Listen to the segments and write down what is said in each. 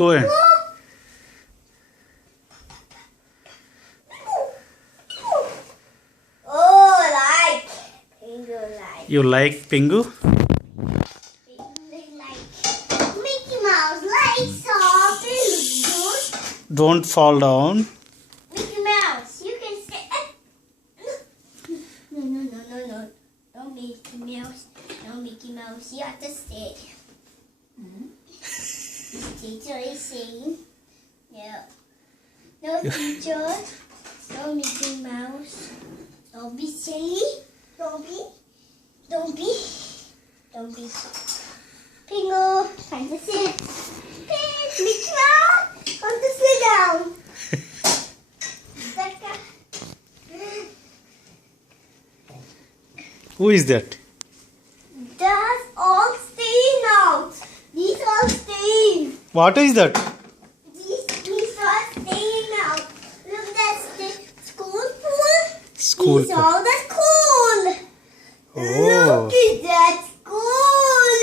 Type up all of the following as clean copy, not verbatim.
go in. Oh, like Pingu like. You like Pingu? Pingu like Mickey Mouse like soft and Don't fall down. Mickey Mouse, you can stay. No. No Mickey Mouse. No Mickey Mouse. You have to stay. Teacher is saying, no. No teacher. No Mickey Mouse. Don't be silly. Don't be. Pingu, time to sit. Mickey Mouse, time to sit down. Who is that? That's all staying out. These all staying. What is that? These are staying out. Look at that school pool. School These pool. all the school. Oh. Look at that school.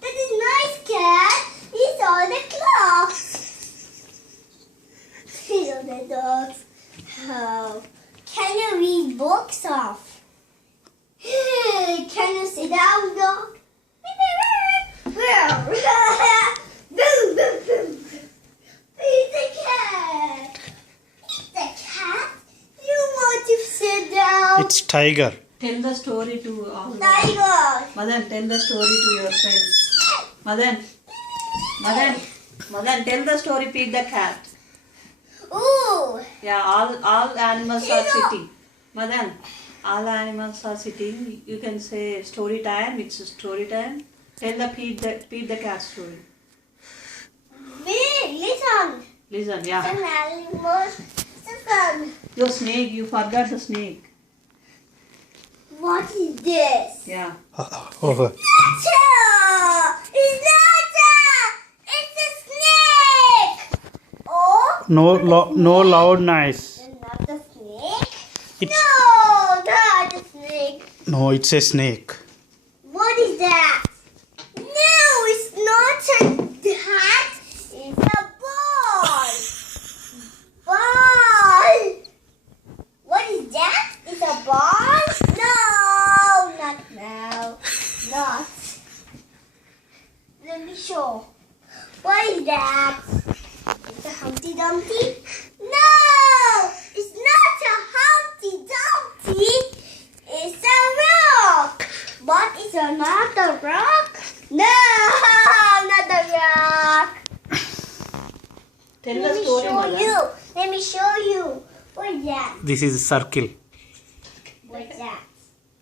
That is nice, cat. These are the clocks. These are the dogs. Oh. Can you read books off? Can you sit down, dog? Eat the cat. Eat the cat. You want to sit down? It's tiger. Tell the story to all the... Tiger. Madan, tell the story to your friends. Madan, tell the story, Feed the cat. Ooh. Yeah, all animals are Hello. sitting. Madan, all animals are sitting. You can say story time. It's a story time. Tell the feed the cat story. Listen. Listen, yeah. An animal. Listen. Your snake, you forgot the snake. What is this? Yeah. Over. Nacha! It's Nacha! It's a snake! Oh? No loud noise. Not the snake? It's No, not the snake. no, it's a snake. What is that? No, it's not a hat. It's a ball. Ball. What is that? It's a ball? No, not now. Not. Let me show. What is that? It's a Humpty Dumpty? No! It's not a Humpty Dumpty. It's a rock. But it's not a rock? No, not a rock. Tell Let the me story, show Madan. you. Let me show you. What is that? This is a circle. What's that?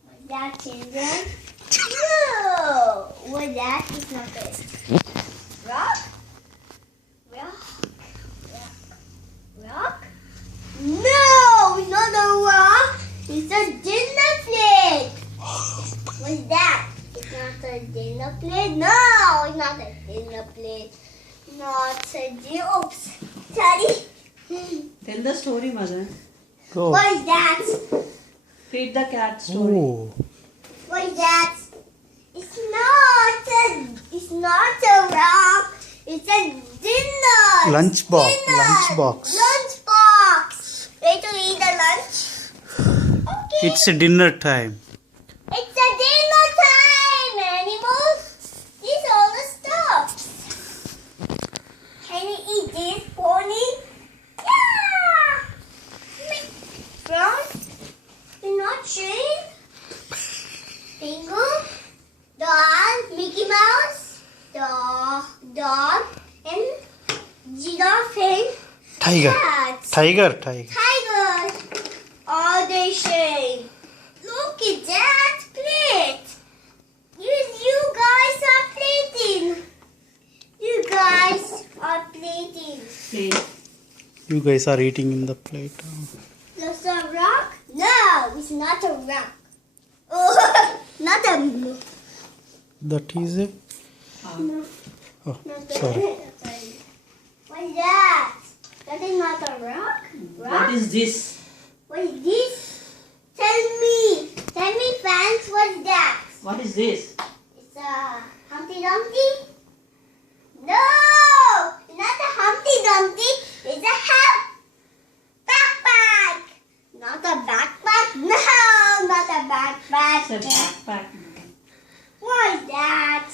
What's that, children? No! What's that? It's not it. Rock? Rock? Rock? No! It's not a rock. It's a dinner plate. What's that? It's not a dinner plate. No! It's not a dinner plate. Not a dinner. Oops. Daddy. Tell the story, Madan. Go. What is that? Feed the cat story. Oh. What is that? It's not a rock. It's a dinner. Lunchbox. Dinner. Lunchbox. Lunchbox. Ready to eat the lunch? Okay. It's a dinner time. It's a dinner time, animals. These are all the stuff. Can you eat this, pony? Yeah. Front. You're not chewing. Pingu, doll, Mickey Mouse, dog, and giraffe and Tiger. cat. Tiger. Tigers. All they say. Look at that plate. You guys are plating. You guys are plating. Plate. You guys are eating in the plate. That's a rock? No, it's not a rock. Oh, not a. That is a. No. Oh, Not a sorry. What is that? That is not a rock? What is this? What is this? Tell me, fans, what's that? What is this? It's a Humpty Dumpty? No! It's not a a backpack. What is that?